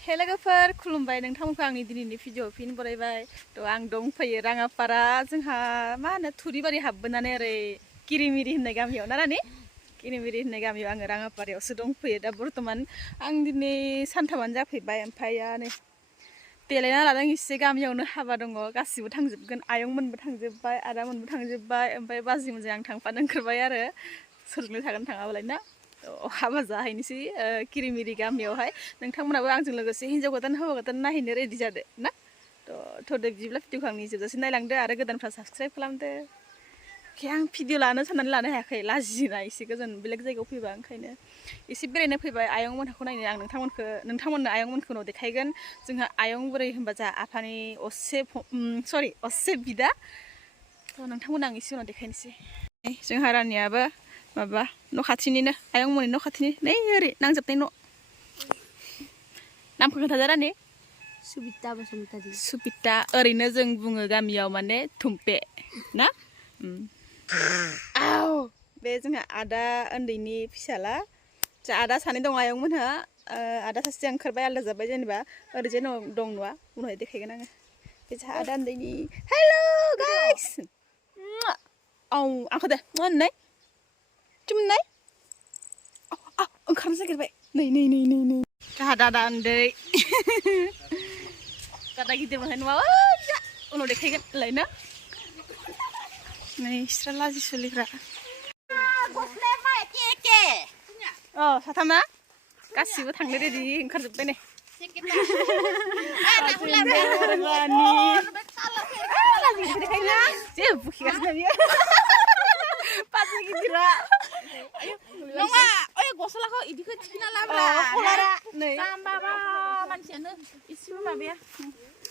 हे लोगोफोर खुलुमबाय नोंथांमोनखौ आंनि दिनैनि भिडिअ फिन बरायबाय थ' आं दंफैयो राङापारा जोंहा मा होनो थुरिबारि हाबबोनानै ओरै किरिमिरि होननाय गामियाव ना नानि किरिमिरि होननाय गामियाव आङो राङापारायावसो दंफैयो दा बर्थमान आं दिनै सानथामानो जाफैबाय ओमफ्राय नै देलायना लादों एसे गामियावनो हाबा दङ गासिबो थांजोबगोन आयंमोनबो थांजोब्बाय आदामोनबो थांजोब्बाय ओमफ्राय बाजिमोनजों आं थांफानो ओंखारबाय आरो सोरजों थागोन थाङाबालाय ना हाबा जाहैनोसै किरिमिरि गामियावहाय नोंथांमोनाबो आंजों लोगोसे हिन्जाव गोदान हौवा गोदान नायहैनो रेडि जादो ना थ'दो बिदिब्ला भिडिअखौ आंनि जोबजासे नायलांदो आरो गोदानफ्रा साबस्क्राइब खालामदो आं भिडिअ लानो साननानै लानो हायाखै लाजिना एसे गोजान बेलेग जायगायाव फैबा ओंखायनो एसे बेरायनो फैबाय आयंमोनखौ नायनो आं नोंथांमोननो आयंमोनखौ उनाव देखायगोन जोंहा आयं बोरै होनबा जोंहा आफानि असे बिदा थ' नोंथांमोन आं एसे उनाव देखायनोसै जोंहा रानियाबो माबा न' खाथिनिनो आयंमोननि न' खाथिनि नै ओरै नांजाबनाय न' नामखौ खोन्थादो रानि सुबिता बसुमतारी सुबिता ओरैनो जों बुङो गामियाव माने थुम्पे ना बे जोंहा आदा उन्दैनि फिसाला आदा सानै दं आयंमोनहा आदा सासेया ओंखारबाय आलादा जाबाय जेनेबा ओरैजाय दं न'आ उनावहाय देखायगोन आङो बे जोंहा आदा उन्दैनि हेल' गाइस आंखौ दे मोननाय मोननाय ओंखारनो नागिरबाय नै जोंहा दादा उन्दै दादा गिदिर मोननाय नङा उनाव देखायगोन लायना नै सिरा लाजि सुलिफ्रा साथाम ना गासिबो थांनो रेडि ओंखारजोब्बाय नै जेबो बुखिगासिनो बियो पाजि गिदिरा नङा ओइ गस्लाखौ इदिखौ थिखिना लाब्रा कलारा नै जाम्बाबा मानसियानो इसेबो माबाया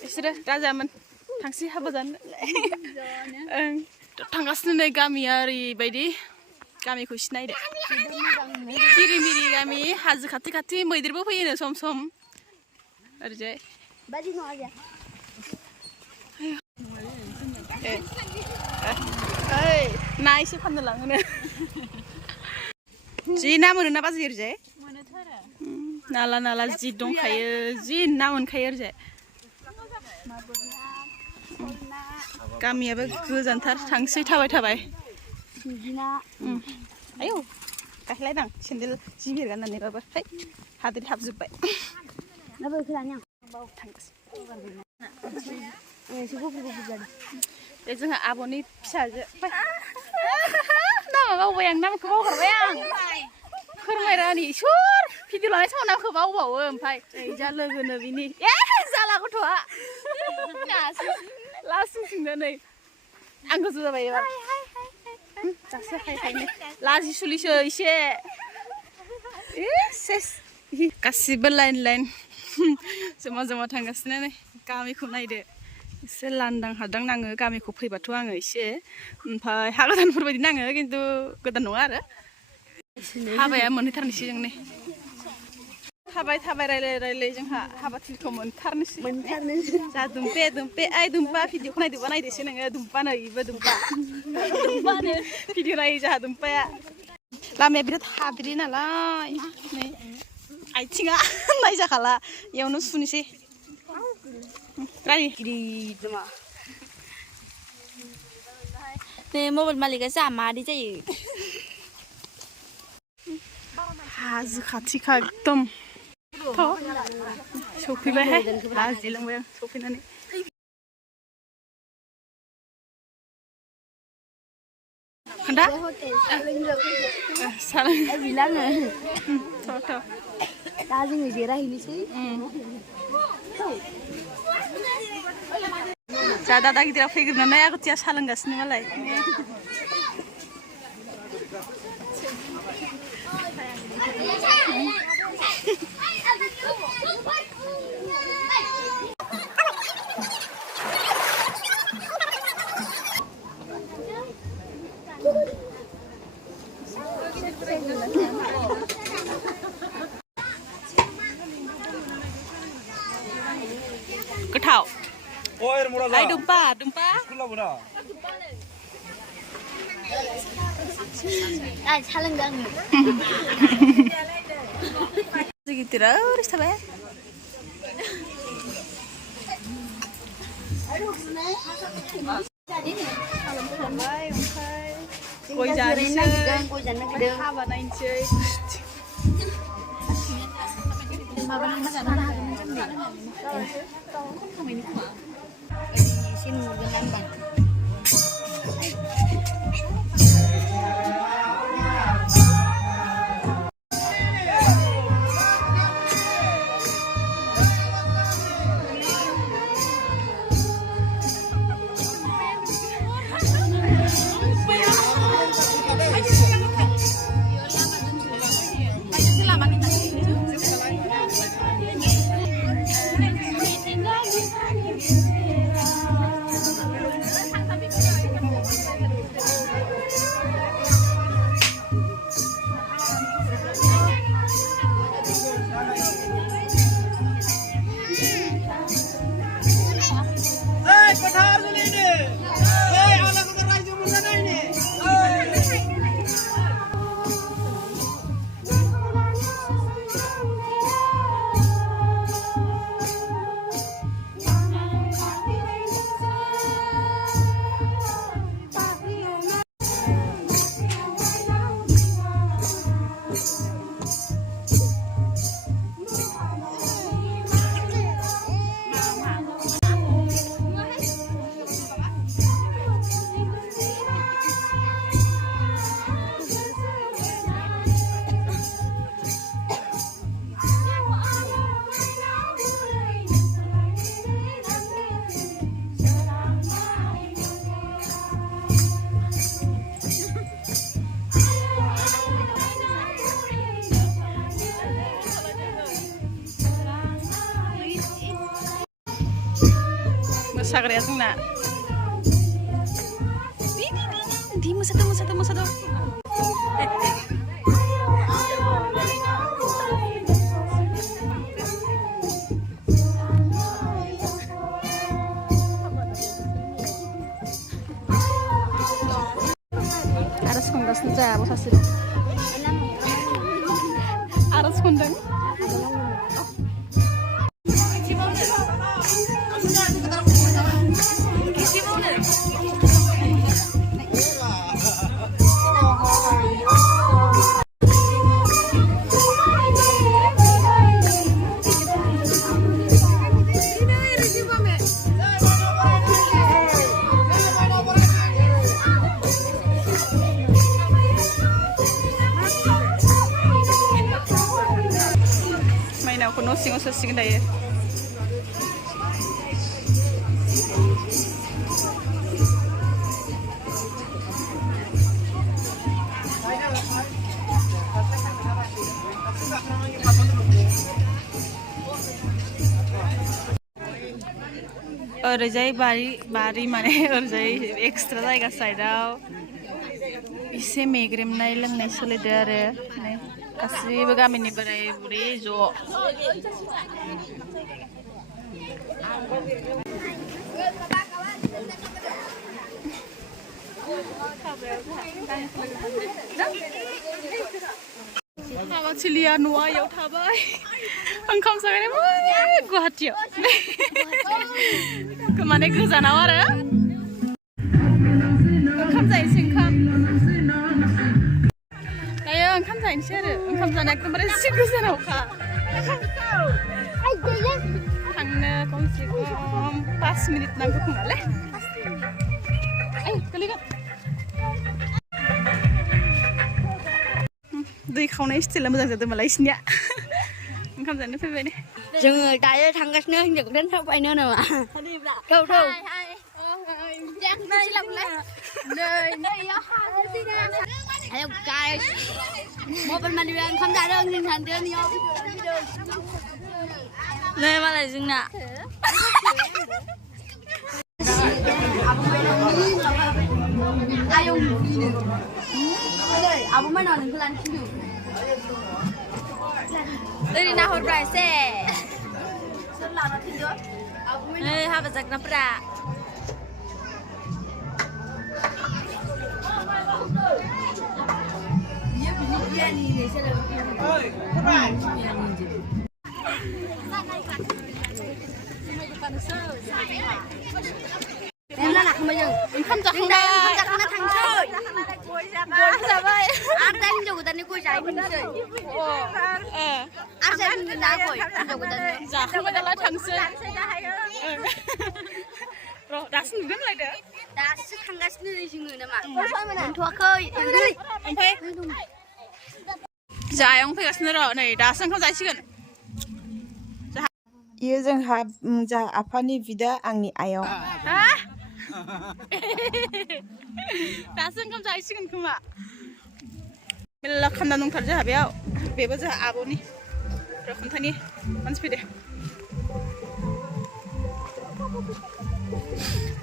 बिसोरो राजामोन थांसै हाबा जानो ओं थांगासिनो नै गामिया ओरैबायदि गामिखौ सिनायदो किरिमिरि गामि हाजो खाथि खाथि मैदेरबो फैयोनो सम सम ओरैजाय ना एसे फाननो लाङोनो जि ना मोनोना बाजै ओरैजाय नाला जि दंखायो जि ना मोनखायो ओरैजाय गामियाबो गोजानथार थांसै थाबाय आयौ गाखलायदां सेन्देल जि बिर गाननानैबाबो है हाद्रि हाबजोब्बाय बे जोंहा आब'नि फिसाजो नामा बावबाय आं नामखौ बावगारबाय आं फोरमायरानि सोर भिडिअ लानाय समाव नामखौ बावबावो ओमफ्राय जा लोगोनो बिनि जाला गथ'आ लासिंसिंनो नै आं गोजौ जाबाय एबार दासो खायनो लाजि सुलिसो एसे गासिबो लाइन जमा थांगासिनो नै गामिखौ नायदो एसे लांदां हादां नाङो गामिखौ फैबाथ' आङो एसे ओमफ्राय हा गोदानफोर बायदि नाङो खिन्थु गोदान नङा आरो हाबाया मोनहैथारनोसै जों नै थाबाय रायलाय जोंहा हाबा थिलिखौ मोनथारनोसै जा दुम्पे दुम्पा भिडिअखौ नायदोंबा नायदोसो नोङो दुम्पानो इबो दुम्पा भिडिअ नायो जोंहा दुम्पाया लामाया बिराद हाद्रि नालाय नै आथिङा नायजाखाला इयावनो सुनोसै नै मबाइल मालिका जा मादै जायो हाजो खाथिखा एकदम सफैबायहाय लाजिलांबाय आं सफैनानै खोन्था दा जोङो जिरायहैनोसै जा दादा गिदिरा फैग्रोनानै आगोथिया साहा लोंगासिनो मालाय गोथाव Ay, dumpa. Ay, salenggang. Gitu terus, tapi खालामखांबाय ओमफ्राय गय जानोसै हाबा नायनोसै माबानानै जानो हागोन एसे नुगोन होनबा मोसाग्राया जोंना दि मोसादों आरज खनगासिनो जोंहा सासे आरज खनदों माइनावखौ न' सिङाव सोसिगोन दायो ओरैजाय बारि माने ओरैजाय एक्सट्रा जायगा साइडआव एसे मेग्रेमनाय लोंनाय सोलिदों आरो गासैबो गामिनि बोराय बुरै ज' हाबाथिलिया न'आ इयाव थाबाय ओंखाम जागायनाय गुवाहाटियाव माने गोजानाव आरो ओंखाम जाहैनोसै दायो ओंखाम जाहैनोसै आरो ओंखाम जानाया एकदमबारे एसे गोजानावखा थांनो खमसे खम 5 मिनिट नांगौ खोमालै गोलैगोन दै खावनाय स्टाइला मोजां जादों मालाय इसिनिया ओंखाम जानो फैबाय ने जोङो दायो थांगासिनो हिनजाव गोदान थाबायनो नामा थौ Ayo guys, mobile mandi yang oंखाम जादों जों थांदों इयाव नै मालाय जोंना आयौ आबो मानाव नोंखौ लानो थिनदों ओरै नाहरब्रा एसे सोर लाना थिनदों नै हाबा जाग्राफोरा जाखांबाय जों ओंखाम जों दा ओंखाम जाखांना थांसै गय जाबाय आरो दा हिनजाव गोदाननि गय जाहैफिनसै आरो जाहैफिनगोन ना गय हिनजाव गोदाननि जाखांबाय नालाय थांसै र' दासो नुगोन लायदो दासो थांगासिनो जोङो नामा मोनथ'वाखै ओमफ्राय जायाव फैगासिनो र' नै दासो ओंखाम जासिगोन इयो जोंहा आफानि बिदा आंनि आयं दासो ओंखाम जाहैसिगोन खोमा मेल्ला खामना दंथारो जोंहा बेयाव बेबो जोंहा आब'नि रखन्थानि मानसि फैदो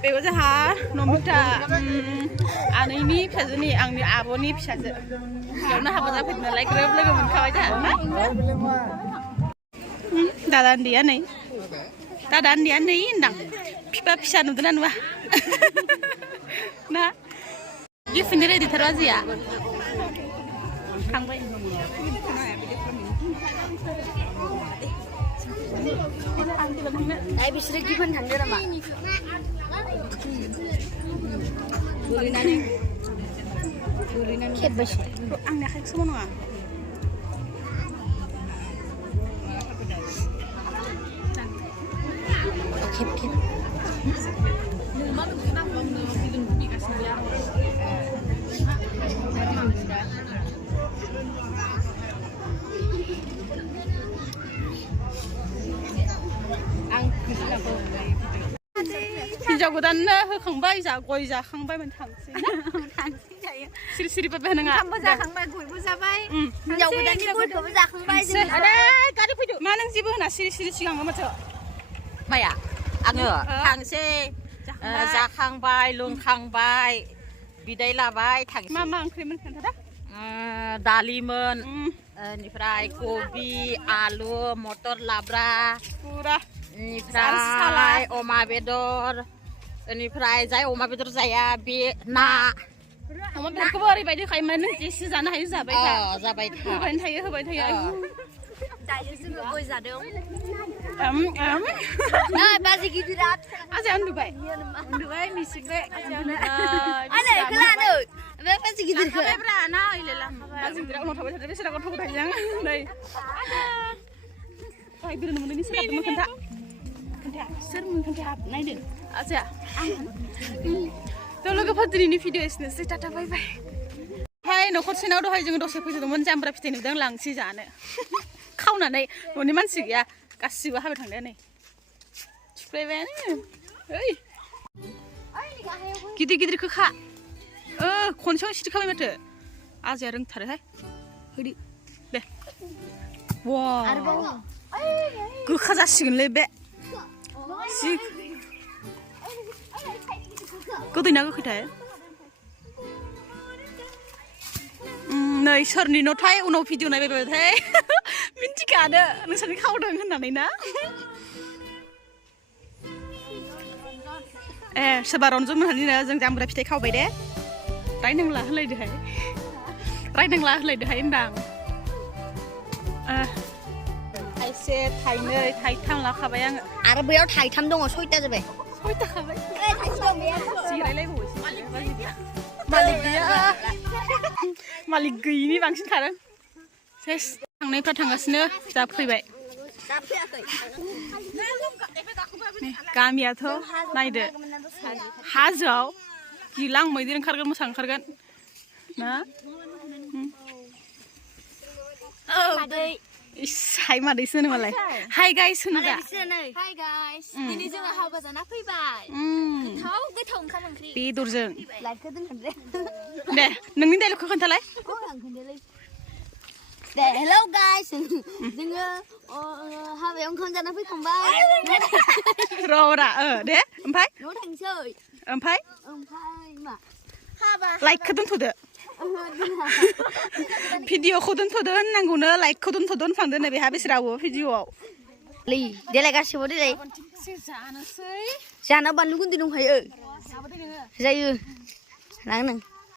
बेबो जोंहा नमिता आनैनि फिसाजोनि आंनि आब'नि फिसाजो बेयावनो हाबा जाफैदों नालाय ग्रोब लोगो मोनखाबाय जोंहा दादा उन्दैया नै होनदां बिफा फिसा नुदोंना नुवा ना गिफ्टनि रेडिथार आजिया थांबाय बिसोरो गिफोन थांदो नामा खेबबैसो आंनि आखाइखौ समाव नङा खेब हिनजाव गोदाननो होखांबाय गय जाखांबायमोन थांसै जायो सिरि सिरि बाय नङा ओंखामबो जाखांबाय गयबो जाबाय हिनजाव गोदाननि गयखौबो जाखांबाय गारि फैदो मा नों जेबो होना सिरि सिरि सिगाङो माथो माया आङो थांसै जाखांबाय लोंखांबाय बिदाय लाबाय थांसै मा ओंख्रिमोन खोन्थादा दालिमोन बेनिफ्राय कबि आलु मटर लाब्रा पुरा बेनिफ्राय अमा बेदर बेनिफ्राय जाय अमा बेदर जाया बे ना अमा बेदरखौबो ओरैबायदि खायोमोन नों जेसे जानो हायो जाबाय था जाबाय होबाय थायो दायो जोङो गय जादों नै बाजि गिदिरा आजाया उन्दुबाय मिसिबाय आनै खोलानो बे बाजि गिदिरखौ ब्रा ना इलेला बाजि गिदिरा उनाव थाबाय थादो बेसेरा गथ' गथाय जों नै बाय बिरनो मोनैनि सोलाबदोंमोन खोन्था सोरमोन खोन्था नायदो आजाया थ' लोगोफोर दिनैनि भिडिअ एसेनोसै टाटा बाय बाय हाय न'खरसेनाव दहाय जोङो दसे फैदोंमोन जाम्ब्रा फिथाइ नुदों लांसै जानो खावनानै न'नि मानसि गैया गासिबो हाबाय थांदों नै थुफ्लायबायानो ओइ गिदिरखौ खा खनसेयाव सिरिखाबाय माथो आजाया रोंथारोहाय होदि दे वा गोखा जासिगोनलै बे जि गोदैना गोखैथाय नै सोरनि न'थाय उनाव भिडिअ नायबाय बायथाय मिन्थिखादो नोंसोरनि खावदों होननानै ना सोरबा रन्जन मोनहानिनो जों जाम्ब्रा फिथाइ खावबाय दे रायनांला होलायदोहाय होनदां थाइसे थाइनै थाइथाम लाखाबाय आङो आरो बैयाव थाइथाम दङ 6टा जाबाय 6टा खाबाय मालिक गैयिनि बांसिन खारो सेस थांनायफ्रा थांगासिनो दा फैबाय गामियाथ' नायदो हाजोआव गिलां मैदेर ओंखारगोन मोसा ओंखारगोन ना हाय मादैसो होनो मालाय हाय गाइस होनो दा हाय गाइस दिनै जोङो हाबा जाना फैबाय गोथाव ओंखाम ओंख्रि बेदरजों लाइटखौ दोनथ'दे दे नोंनि डायलगखौ खोन्थालाय दे हेलौ गाइस जोङो हाबायाव ओंखाम जाना फैखांबाय र'रा दे ओमफ्राय न'आव थांसै ओमफ्राय मा हाबा लाइकखौ दोनथ'दो भिडिअखौ दोनथ'दो होननांगौनो लाइकखौ दोनथ'दो होनफ्लांदो नै बेहा बेसेरावो भिडिअआव देलाय गासिबो देलाय जानोसै जाना बानलु गुन्दै दंखायो जायो लां नों